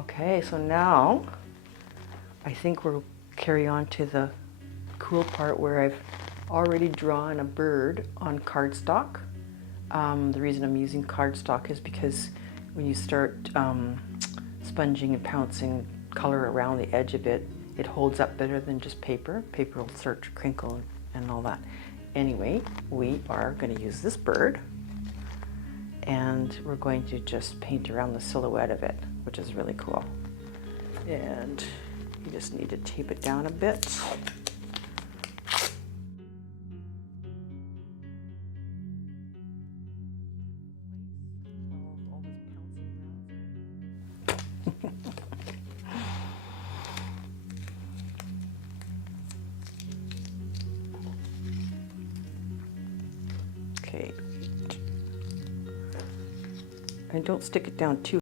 Okay, so now I think we'll carry on to the cool part where I've already drawn a bird on cardstock. The reason I'm using cardstock is because when you start sponging and pouncing color around the edge of it, it holds up better than just paper. Paper will start to crinkle and all that. Anyway, we are going to use this bird, and we're going to just paint around the silhouette of it, which is really cool. And you just need to tape it down a bit. Okay. And don't stick it down too